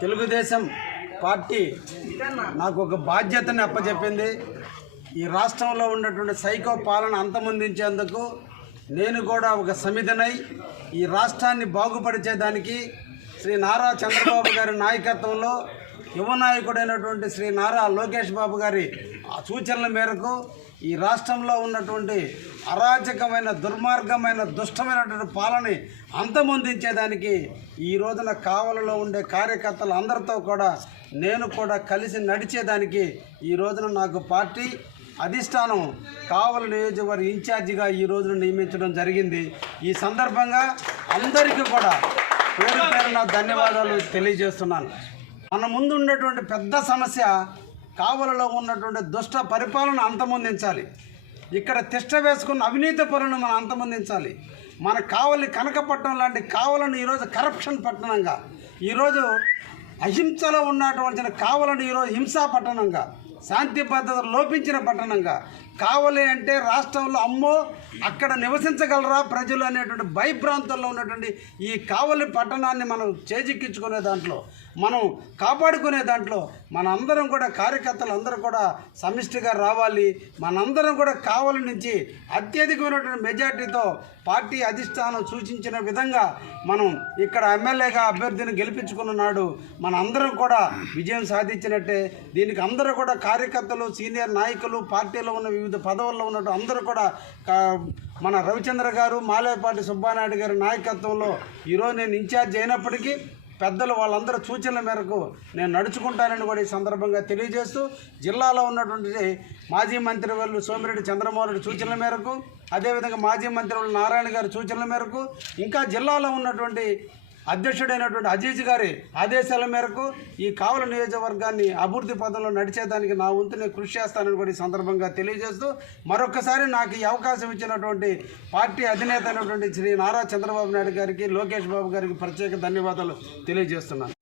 Telugu Desam party నాకు ఒక బాధ్యతని అప్పచెప్పింది. ఈ రాష్ట్రంలో ఉన్నటువంటి సైకో పాలన అంతమొందించేందుకు నేను కూడా ఒక సమిధనై ఈ రాష్ట్రాన్ని బాగుపరిచేదానికి శ్రీ నారా చంద్రబాబు గారి నాయకత్వంలో యువ నాయకుడైనటువంటి శ్రీ నారా లోకేష్ బాబు గారి ఆ సూచనల మేరకు ఈ రాష్ట్రంలో ఉన్నటువంటి అరాచకమైన దుర్మార్గమైన దుష్టమైనటువంటి పాలన అంతమొందించేదానికి ఈ రోజున కావలలో ఉండే కార్యకర్తలు అందరితో కూడా నేను కూడా కలిసి నడిచేదానికి ఈ రోజున నాకు పార్టీ అధిష్టానం కావల నియోజకవర్గ ఇన్ఛార్జిగా ఈ రోజున నియమించడం జరిగింది. ఈ సందర్భంగా అందరికీ కూడా పేరు పేరున ధన్యవాదాలు తెలియజేస్తున్నాను. మన ముందు ఉన్నటువంటి పెద్ద సమస్య కావలలో ఉన్నటువంటి దుష్ట పరిపాలన అంతమొందించాలి. ఇక్కడ తిష్ట వేసుకున్న అవినీతి పనులను మనం అంతమొందించాలి. మన కావలి కనకపట్నం లాంటి కావలను ఈరోజు కరప్షన్ పట్టణంగా ఈరోజు అహింసలో ఉన్నటువంటి కావలని ఈరోజు హింసా పట్టణంగా శాంతి భద్రత లోపించిన పట్టణంగా కావలి అంటే రాష్ట్రంలో అమ్మో అక్కడ నివసించగలరా ప్రజలు అనేటువంటి భయప్రాంతంలో ఉన్నటువంటి ఈ కావలి పట్టణాన్ని మనం చేజిక్కించుకునే దాంట్లో మనం కాపాడుకునే దాంట్లో మనందరం కూడా కార్యకర్తలు అందరూ కూడా సమిష్టిగా రావాలి. మనందరం కూడా కావాలి నుంచి అత్యధికమైనటువంటి మెజార్టీతో పార్టీ అధిష్టానం సూచించిన విధంగా మనం ఇక్కడ ఎమ్మెల్యేగా అభ్యర్థిని గెలిపించుకున్నాడు మనందరం మన అందరం కూడా విజయం సాధించినట్టే. దీనికి అందరూ కూడా కార్యకర్తలు సీనియర్ నాయకులు పార్టీలో ఉన్న వివిధ పదవుల్లో ఉన్నట్టు అందరూ కూడా మన రవిచంద్ర గారు మాలేపాటి సుబ్బానాయుడు గారి నాయకత్వంలో ఈరోజు నేను ఇన్ఛార్జ్ అయినప్పటికీ పెద్దలు వాళ్ళందరూ సూచనల మేరకు నేను నడుచుకుంటానని కూడా ఈ సందర్భంగా తెలియజేస్తూ జిల్లాలో ఉన్నటువంటి మాజీ మంత్రి వాళ్ళు సోమిరెడ్డి చంద్రమోహన్ రెడ్డి సూచనల మేరకు అదేవిధంగా మాజీ మంత్రి వాళ్ళు నారాయణ గారి సూచనల మేరకు ఇంకా జిల్లాలో ఉన్నటువంటి అధ్యక్షుడైనటువంటి అజీజ్ గారి ఆదేశాల మేరకు ఈ కావల నియోజకవర్గాన్ని అభివృద్ధి పదంలో నడిచేదానికి నా వంతు నేను కృషి చేస్తానని కూడా ఈ సందర్భంగా తెలియజేస్తూ మరొకసారి నాకు ఈ అవకాశం ఇచ్చినటువంటి పార్టీ అధినేత అయినటువంటి శ్రీ నారా చంద్రబాబు నాయుడు గారికి లోకేష్ బాబు గారికి ప్రత్యేక ధన్యవాదాలు తెలియజేస్తున్నాను.